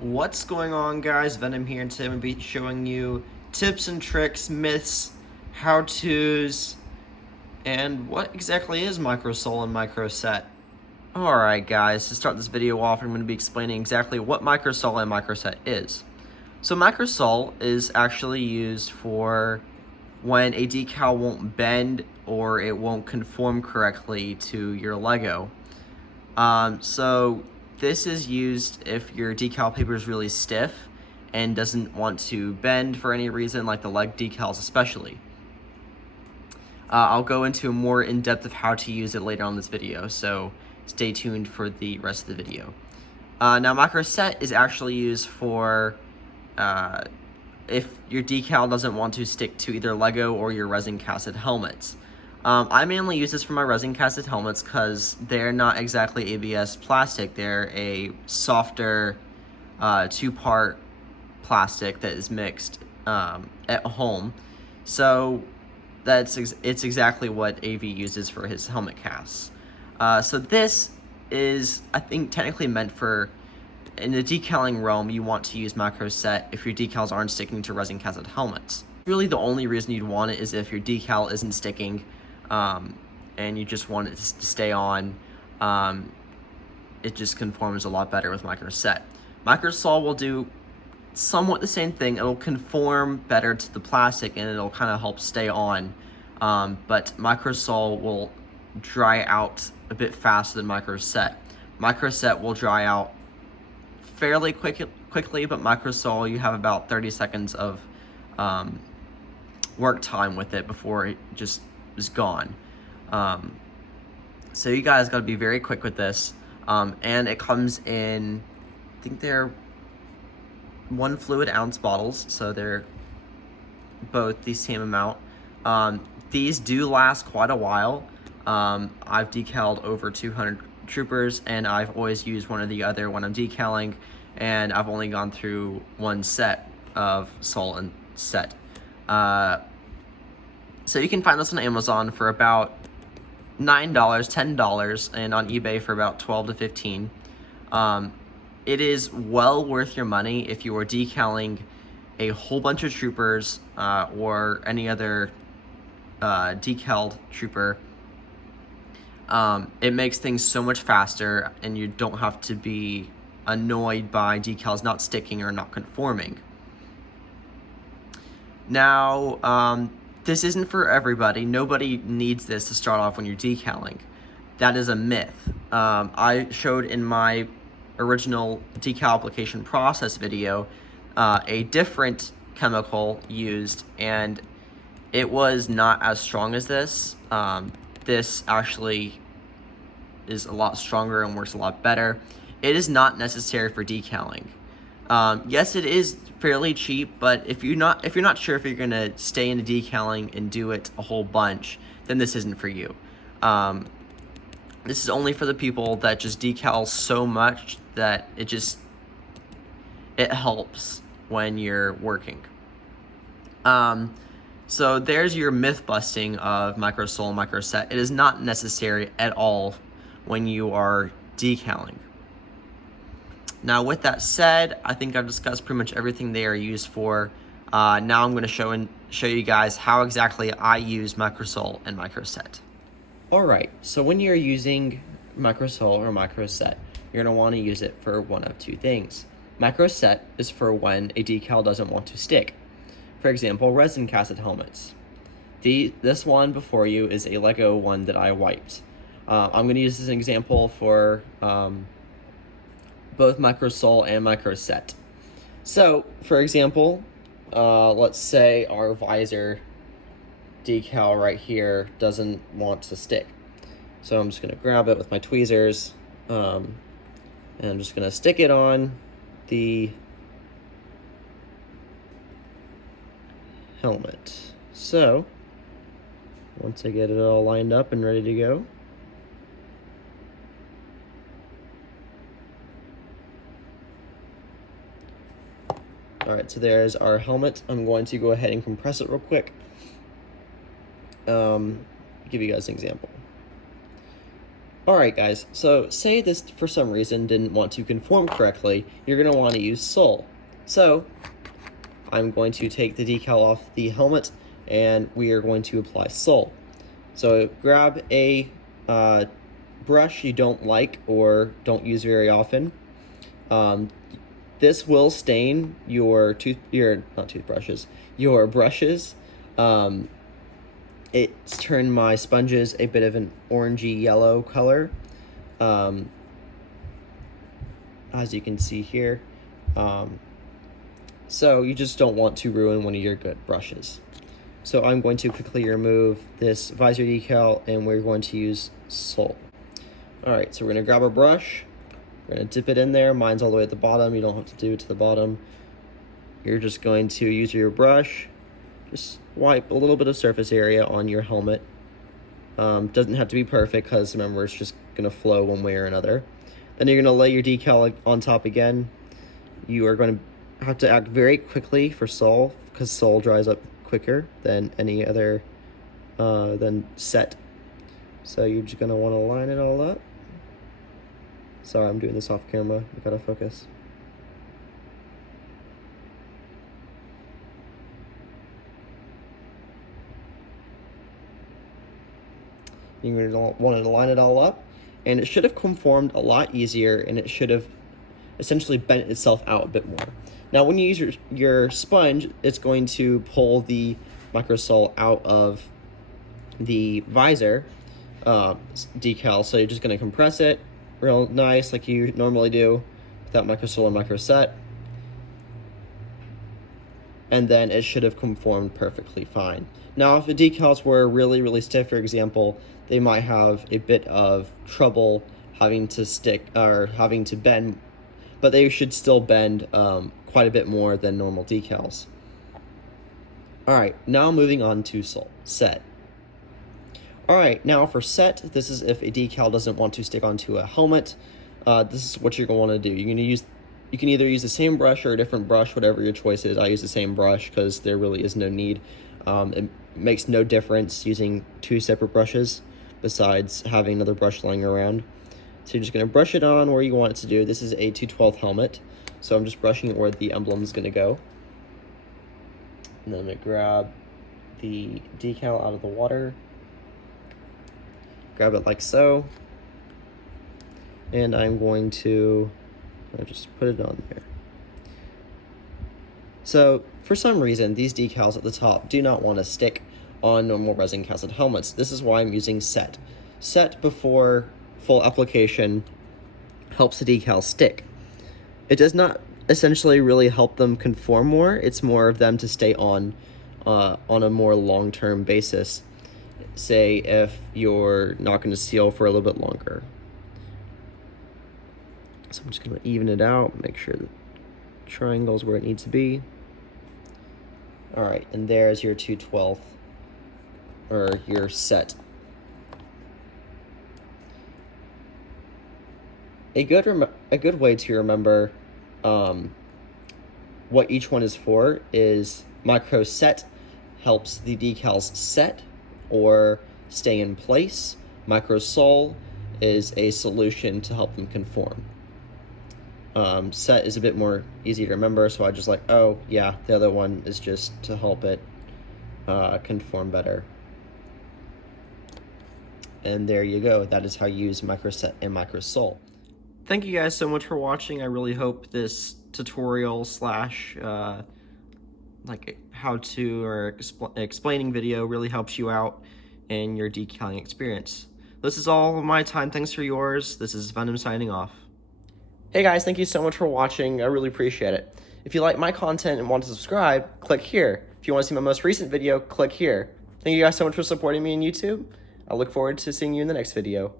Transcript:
What's going on, guys? Venom here, and today I'm going to be showing you tips and tricks, myths, how-tos, and what exactly is microsol and microset. Alright guys, to start this video off, I'm going to be explaining exactly what microsol and microset is. So microsol is actually used for when a decal won't bend or it won't conform correctly to your Lego. So this is used if your decal paper is really stiff and doesn't want to bend for any reason, like the leg decals especially. I'll go into more in-depth of how to use it later on this video, so stay tuned for the rest of the video. Now microset is actually used for if your decal doesn't want to stick to either Lego or your resin casted helmets. I mainly use this for my resin casted helmets because they're not exactly ABS plastic. They're a softer two-part plastic that is mixed at home. So it's exactly what AV uses for his helmet casts. So this is, I think, technically meant for, in the decaling realm, you want to use microset if your decals aren't sticking to resin casted helmets. Really the only reason you'd want it is if your decal isn't sticking and you just want it to stay on. It just conforms a lot better with microset. Microsol will do somewhat the same thing. It'll conform better to the plastic and it'll kind of help stay on, but microsol will dry out a bit faster than microset. Microset will dry out fairly quickly, but microsol, you have about 30 seconds of work time with it before it just is gone. So you guys got to be very quick with this, and it comes in, I think they're 1 fluid ounce bottles, so they're both the same amount. These do last quite a while. I've decaled over 200 troopers, and I've always used one or the other when I'm decaling, and I've only gone through one set of sol and set. So you can find this on Amazon for about $9, $10, and on eBay for about $12 to $15. It is well worth your money if you are decaling a whole bunch of troopers or any other decaled trooper. It makes things so much faster, and you don't have to be annoyed by decals not sticking or not conforming. Now, this isn't for everybody. Nobody needs this to start off when you're decaling. That is a myth. I showed in my original decal application process video a different chemical used, and it was not as strong as this. This actually is a lot stronger and works a lot better. It is not necessary for decaling. Yes, it is fairly cheap, but if you're not sure if you're gonna stay into decaling and do it a whole bunch, then this isn't for you. This is only for the people that just decal so much that it helps when you're working. So there's your myth busting of microsol and microset. It is not necessary at all when you are decaling. Now with that said, I think I've discussed pretty much everything they are used for. Now I'm going to show you guys how exactly I use microsol and microset. Alright, so when you're using microsol or microset, you're going to want to use it for one of two things. Microset is for when a decal doesn't want to stick. For example, resin casted helmets. This one before you is a Lego one that I wiped. I'm going to use this as an example for both microsol and microset. So, for example, let's say our visor decal right here doesn't want to stick. So I'm just going to grab it with my tweezers, and I'm just going to stick it on the helmet. So, once I get it all lined up and ready to go, alright, so there's our helmet. I'm going to go ahead and compress it real quick. Give you guys an example. Alright guys, so say this for some reason didn't want to conform correctly, you're going to want to use Sol. So, I'm going to take the decal off the helmet and we are going to apply Sol. So grab a brush you don't like or don't use very often. This will stain your brushes. It's turned my sponges a bit of an orangey yellow color, as you can see here. So you just don't want to ruin one of your good brushes. So I'm going to quickly remove this visor decal and we're going to use Sol. Alright, so we're going to grab our brush, we're going to dip it in there. Mine's all the way at the bottom, you don't have to do it to the bottom. You're just going to use your brush, just wipe a little bit of surface area on your helmet. Doesn't have to be perfect because remember it's just going to flow one way or another. Then you're going to lay your decal on top again. You are going to have to act very quickly for Sol because Sol dries up quicker than any other than Set. So you're just going to want to line it all up. Sorry, I'm doing this off camera. I gotta focus. You're going to want to line it all up, and it should have conformed a lot easier, and it should have essentially bent itself out a bit more. Now, when you use your sponge, it's going to pull the Microsol out of the visor decal, so you're just going to compress it real nice like you normally do with that Microsol and Microset, and then it should have conformed perfectly fine. Now, if the decals were really stiff, for example, they might have a bit of trouble having to stick or having to bend, but they should still bend quite a bit more than normal decals. Alright, now moving on to Set. Alright, now for Set, this is if a decal doesn't want to stick onto a helmet. This is what you're going to want to do. You can either use the same brush or a different brush, whatever your choice is. I use the same brush because there really is no need. It makes no difference using two separate brushes besides having another brush lying around. So you're just going to brush it on where you want it to do. This is a 2/12 helmet, so I'm just brushing it where the emblem is going to go. And then I'm going to grab the decal out of the water. Grab it like so. And I'm going to just put it on there. So, for some reason, these decals at the top do not want to stick on normal resin casted helmets. This is why I'm using Set. Set before full application helps the decal stick. It does not essentially really help them conform more. It's more of them to stay on a more long-term basis. Say if you're not going to seal for a little bit longer. So I'm just going to even it out, make sure the triangle's where it needs to be. Alright, and there's your 2/12, or your Set. A good way to remember what each one is for is Microset helps the decals set or stay in place. Microsol is a solution to help them conform. Set is a bit more easy to remember, so I just like, oh yeah, the other one is just to help it conform better. And there you go. That is how you use Microset and Microsol. Thank you guys so much for watching. I really hope this tutorial slash like how to or explaining video really helps you out in your decaling experience. This is all of my time. Thanks for yours. This is Venom signing off. Hey guys, thank you so much for watching. I really appreciate it. If you like my content and want to subscribe, click here. If you want to see my most recent video, click here. Thank you guys so much for supporting me on YouTube. I look forward to seeing you in the next video.